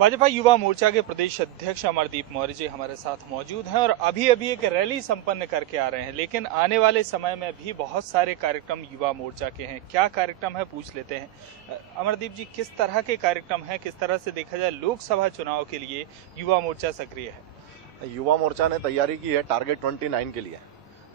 भाजपा युवा मोर्चा के प्रदेश अध्यक्ष अमरदीप मौर्य जी हमारे साथ मौजूद हैं और अभी एक रैली संपन्न करके आ रहे हैं, लेकिन आने वाले समय में भी बहुत सारे कार्यक्रम युवा मोर्चा के हैं। क्या कार्यक्रम है पूछ लेते हैं। अमरदीप जी, किस तरह के कार्यक्रम हैं, किस तरह से देखा जाए लोकसभा चुनाव के लिए युवा मोर्चा सक्रिय है? युवा मोर्चा ने तैयारी की है टारगेट 29 के लिए।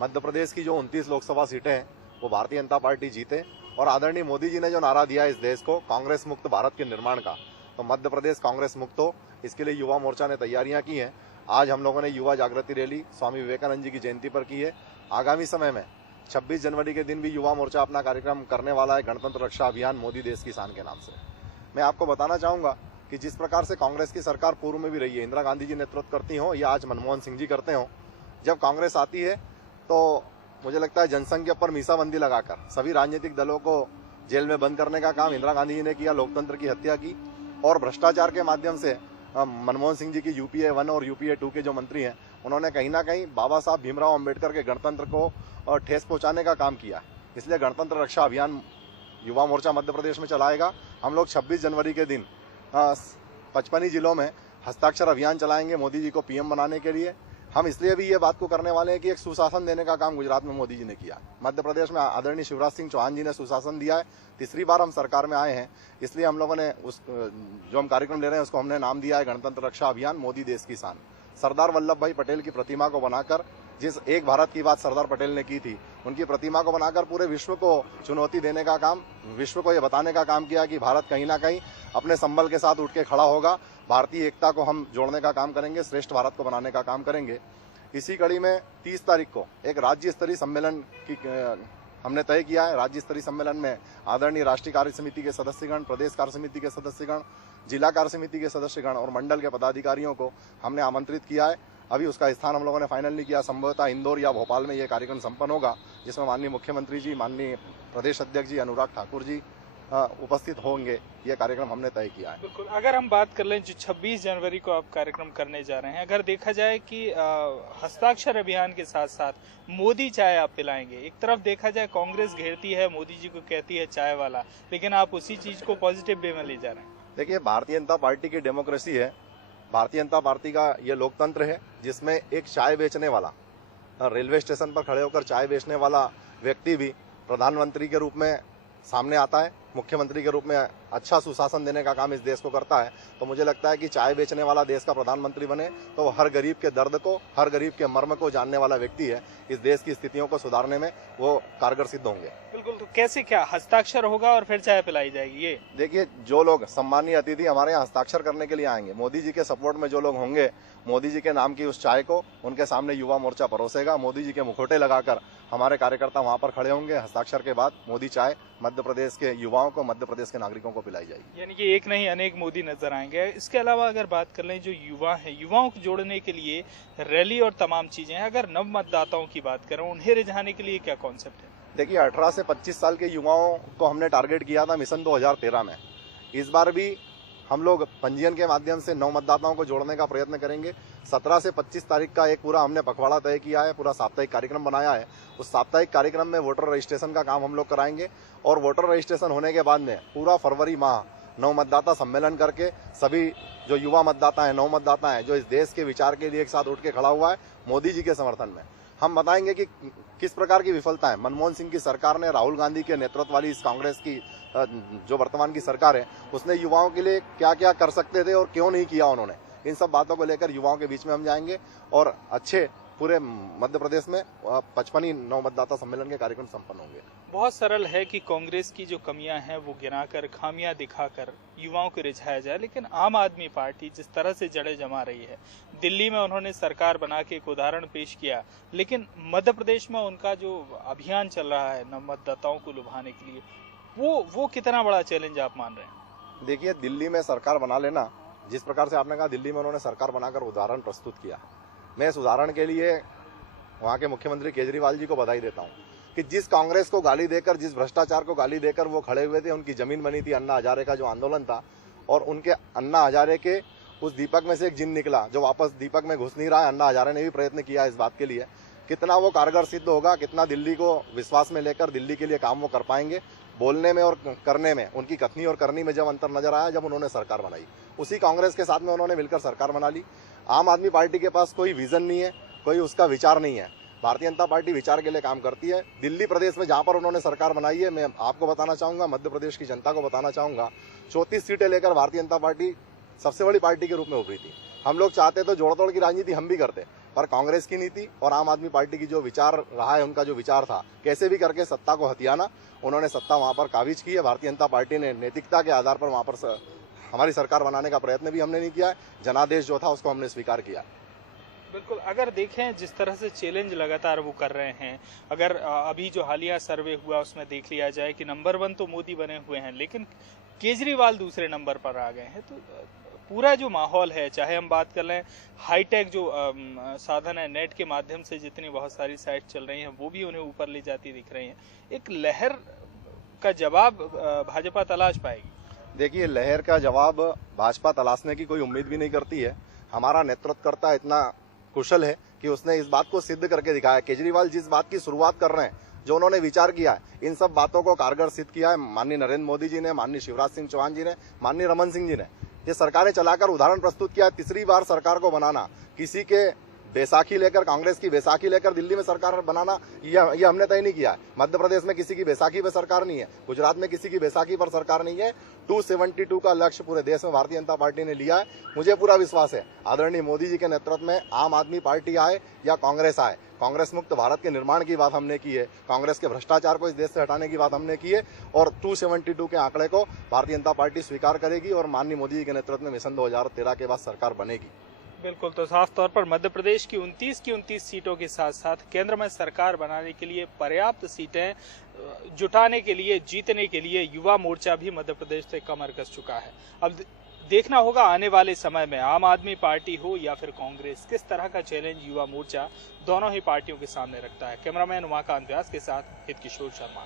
मध्य प्रदेश की जो 29 लोकसभा सीटें हैं वो भारतीय जनता पार्टी जीते, और आदरणीय मोदी जी ने जो नारा दिया इस देश को कांग्रेस मुक्त भारत के निर्माण का, तो मध्य प्रदेश कांग्रेस मुक्त हो, इसके लिए युवा मोर्चा ने तैयारियां की हैं। आज हम लोगों ने युवा जागृति रैली स्वामी विवेकानंद जी की जयंती पर की है। आगामी समय में 26 जनवरी के दिन भी युवा मोर्चा अपना कार्यक्रम करने वाला है, गणतंत्र रक्षा अभियान मोदी देश की शान के नाम से। मैं आपको बताना चाहूंगा कि जिस प्रकार से कांग्रेस की सरकार पूर्व में भी रही है, इंदिरा गांधी जी नेतृत्व करती हो या आज मनमोहन सिंह जी करते हो, जब कांग्रेस आती है तो मुझे लगता है जनसंघ के ऊपर मीसाबंदी लगाकर सभी राजनीतिक दलों को जेल में बंद करने का काम इंदिरा गांधी जी ने किया, लोकतंत्र की हत्या की, और भ्रष्टाचार के माध्यम से मनमोहन सिंह जी की यूपीए 1 और यूपीए 2 के जो मंत्री हैं उन्होंने कहीं ना कहीं बाबा साहब भीमराव अंबेडकर के गणतंत्र को ठेस पहुंचाने का काम किया। इसलिए गणतंत्र रक्षा अभियान युवा मोर्चा मध्य प्रदेश में चलाएगा। हम लोग 26 जनवरी के दिन 55 जिलों में हस्ताक्षर अभियान चलाएंगे मोदी जी को पीएम बनाने के लिए। हम इसलिए भी ये बात को करने वाले हैं कि एक सुशासन देने का काम गुजरात में मोदी जी ने किया, मध्य प्रदेश में आदरणीय शिवराज सिंह चौहान जी ने सुशासन दिया है। तीसरी बार हम सरकार में आए हैं, इसलिए हम लोगों ने जो हम कार्यक्रम ले रहे हैं उसको हमने नाम दिया है गणतंत्र रक्षा अभियान मोदी देश की शान। सरदार वल्लभ भाई पटेल की प्रतिमा को बनाकर, जिस एक भारत की बात सरदार पटेल ने की थी, उनकी प्रतिमा को बनाकर पूरे विश्व को चुनौती देने का काम, विश्व को ये बताने का काम किया कि भारत कहीं ना कहीं अपने संबल के साथ उठ के खड़ा होगा। भारतीय एकता को हम जोड़ने का काम करेंगे, श्रेष्ठ भारत को बनाने का काम करेंगे। इसी कड़ी में 30 तारीख को एक राज्य स्तरीय सम्मेलन की हमने तय किया है। राज्य स्तरीय सम्मेलन में आदरणीय राष्ट्रीय कार्य समिति के सदस्यगण, प्रदेश कार्य समिति के सदस्यगण, जिला कार्य समिति के सदस्यगण और मंडल के पदाधिकारियों को हमने आमंत्रित किया है। अभी उसका स्थान हम लोगों ने फाइनल नहीं किया, संभवतः इंदौर या भोपाल में यह कार्यक्रम संपन्न होगा, जिसमें माननीय मुख्यमंत्री जी, माननीय प्रदेश अध्यक्ष जी अनुराग ठाकुर जी उपस्थित होंगे। यह कार्यक्रम हमने तय किया है। बिल्कुल। अगर हम बात कर लें जो 26 जनवरी को आप कार्यक्रम करने जा रहे हैं, अगर देखा जाए कि हस्ताक्षर अभियान के साथ साथ मोदी चाय आप पिलाएंगे, एक तरफ देखा जाए कांग्रेस घेरती है, मोदी जी को कहती है चाय वाला, लेकिन आप उसी चीज को पॉजिटिव वे में ले जा रहे हैं। देखिए, भारतीय जनता पार्टी की डेमोक्रेसी है, भारतीय जनता पार्टी का ये लोकतंत्र है, जिसमें एक चाय बेचने वाला, रेलवे स्टेशन पर खड़े होकर चाय बेचने वाला व्यक्ति भी प्रधानमंत्री के रूप में सामने आता है, मुख्यमंत्री के रूप में अच्छा सुशासन देने का काम इस देश को करता है। तो मुझे लगता है कि चाय बेचने वाला देश का प्रधानमंत्री बने तो वो हर गरीब के दर्द को, हर गरीब के मर्म को जानने वाला व्यक्ति है। इस देश की स्थितियों को सुधारने में वो कारगर सिद्ध होंगे। बिल्कुल। तो कैसे, क्या हस्ताक्षर होगा और फिर चाय पिलाई जाएगी? ये देखिए, जो लोग सम्मानीय अतिथि हमारे यहाँ हस्ताक्षर करने के लिए आएंगे, मोदी जी के सपोर्ट में जो लोग होंगे, मोदी जी के नाम की उस चाय को उनके सामने युवा मोर्चा परोसेगा। मोदी जी के मुखौटे लगाकर हमारे कार्यकर्ता वहां पर खड़े होंगे। हस्ताक्षर के बाद मोदी चाय मध्य प्रदेश के युवाओं को, मध्य प्रदेश के नागरिकों को पिलाई जाएगी। यानी कि एक नहीं अनेक मोदी नजर आएंगे। इसके अलावा अगर बात कर लें जो युवा हैं, युवाओं को जोड़ने के लिए रैली और तमाम चीजें हैं। अगर नव मतदाताओं की बात करें, उन्हें रिझाने के लिए क्या कॉन्सेप्ट है? देखिए, 18 से 25 साल के युवाओं को हमने टारगेट किया था मिशन 2013 में। इस बार भी हम लोग पंजीयन के माध्यम से नव मतदाताओं को जोड़ने का प्रयत्न करेंगे। 17 से 25 तारीख का एक पूरा हमने पखवाड़ा तय किया है, पूरा साप्ताहिक कार्यक्रम बनाया है। उस साप्ताहिक कार्यक्रम में वोटर रजिस्ट्रेशन का काम हम लोग कराएंगे, और वोटर रजिस्ट्रेशन होने के बाद में पूरा फरवरी माह नव मतदाता सम्मेलन करके सभी जो युवा मतदाता हैं, नव मतदाता हैं, जो इस देश के विचार के लिए एक साथ उठ के खड़ा हुआ है मोदी जी के समर्थन में, हम बताएंगे कि किस प्रकार की विफलता है मनमोहन सिंह की सरकार ने, राहुल गांधी के नेतृत्व वाली इस कांग्रेस की जो वर्तमान की सरकार है, उसने युवाओं के लिए क्या क्या कर सकते थे और क्यों नहीं किया उन्होंने। इन सब बातों को लेकर युवाओं के बीच में हम जाएंगे और अच्छे पूरे मध्य प्रदेश में 55 नव मतदाता सम्मेलन के कार्यक्रम संपन्न होंगे। बहुत सरल है कि कांग्रेस की जो कमियां हैं वो गिनाकर, खामियां दिखाकर युवाओं को रिझाया जाए, लेकिन आम आदमी पार्टी जिस तरह से जड़ें जमा रही है, दिल्ली में उन्होंने सरकार बना के एक उदाहरण पेश किया, लेकिन मध्य प्रदेश में उनका जो अभियान चल रहा है नव मतदाताओं को लुभाने के लिए, वो कितना बड़ा चैलेंज आप मान रहे हैं? देखिए, दिल्ली में सरकार बना लेना, जिस प्रकार से आपने कहा दिल्ली में उन्होंने सरकार बनाकर उदाहरण प्रस्तुत किया, मैं इस उदाहरण के लिए वहां के मुख्यमंत्री केजरीवाल जी को बधाई देता हूं कि जिस कांग्रेस को गाली देकर, जिस भ्रष्टाचार को गाली देकर वो खड़े हुए थे, उनकी जमीन बनी थी अन्ना हजारे का जो आंदोलन था, और उनके अन्ना हजारे के उस दीपक में से एक जिन निकला जो वापस दीपक में घुस नहीं रहा है। अन्ना हजारे ने भी प्रयत्न किया इस बात के लिए, कितना वो कारगर सिद्ध होगा, कितना दिल्ली को विश्वास में लेकर दिल्ली के लिए काम वो कर पाएंगे, बोलने में और करने में, उनकी कथनी और करनी में जब अंतर नजर आया जब उन्होंने सरकार बनाई, उसी कांग्रेस के साथ में उन्होंने मिलकर सरकार बना ली। आम आदमी पार्टी के पास कोई विजन नहीं है, कोई उसका विचार नहीं है। भारतीय जनता पार्टी विचार के लिए काम करती है। दिल्ली प्रदेश में जहां पर उन्होंने सरकार बनाई है, मैं आपको बताना चाहूंगा, मध्य प्रदेश की जनता को बताना चाहूंगा, 34 सीटें लेकर भारतीय जनता पार्टी सबसे बड़ी पार्टी के रूप में उभरी थी। हम लोग चाहते तो जोड़ तोड़ की राजनीति हम भी करते, पर कांग्रेस की नीति और आम आदमी पार्टी की जो विचार रहा है, उनका जो विचार था कैसे भी करके सत्ता को हथियाना, उन्होंने सत्ता वहां पर काबिज की है। भारतीय जनता पार्टी ने नैतिकता के आधार पर वहां पर हमारी सरकार बनाने का प्रयत्न भी हमने नहीं किया है। जनादेश जो था उसको हमने स्वीकार किया। बिल्कुल, अगर देखें जिस तरह से चैलेंज लगातार वो कर रहे हैं, अगर अभी जो हालिया सर्वे हुआ उसमें देख लिया जाए कि नंबर 1 तो मोदी बने हुए हैं, लेकिन केजरीवाल दूसरे नंबर पर आ गए हैं, तो पूरा जो माहौल है, चाहे हम बात कर लें हाईटेक जो साधन है, नेट के माध्यम से जितनी बहुत सारी साइट चल रही हैं वो भी उन्हें ऊपर ले जाती दिख रही हैं, एक लहर का जवाब भाजपा तलाश पाएगी। देखिए, लहर का जवाब भाजपा तलाशने की कोई उम्मीद भी नहीं करती है। हमारा नेतृत्वकर्ता इतना कुशल है कि उसने इस बात को सिद्ध करके दिखाया। केजरीवाल जिस बात की शुरुआत कर रहे हैं, जो उन्होंने विचार किया है, इन सब बातों को कारगर सिद्ध किया है माननीय नरेंद्र मोदी जी ने, माननीय शिवराज सिंह चौहान जी ने, माननीय रमन सिंह जी ने। ये सरकारें चलाकर उदाहरण प्रस्तुत किया है। तीसरी बार सरकार को बनाना, किसी के बैसाखी लेकर, कांग्रेस की बैसाखी लेकर दिल्ली में सरकार बनाना, ये हमने तय नहीं किया है। मध्य प्रदेश में किसी की बैसाखी पर सरकार नहीं है, गुजरात में किसी की बैसाखी पर सरकार नहीं है। 272 का लक्ष्य पूरे देश में भारतीय जनता पार्टी ने लिया है। मुझे पूरा विश्वास है आदरणीय मोदी जी के नेतृत्व में आम आदमी पार्टी आए या कांग्रेस आए, कांग्रेस मुक्त भारत के निर्माण की बात हमने की है, कांग्रेस के भ्रष्टाचार को इस देश से हटाने की बात हमने की है, और 272 के आंकड़े को भारतीय जनता पार्टी स्वीकार करेगी और माननीय मोदी जी के नेतृत्व में मिशन 2013 के बाद सरकार बनेगी। बिल्कुल, तो साफ तौर पर मध्य प्रदेश की 29 सीटों के साथ साथ केंद्र में सरकार बनाने के लिए पर्याप्त सीटें जुटाने के लिए, जीतने के लिए युवा मोर्चा भी मध्य प्रदेश से कमर कस चुका है। अब देखना होगा आने वाले समय में आम आदमी पार्टी हो या फिर कांग्रेस, किस तरह का चैलेंज युवा मोर्चा दोनों ही पार्टियों के सामने रखता है। कैमरामैन उमाकांत व्यास के साथ हित किशोर शर्मा।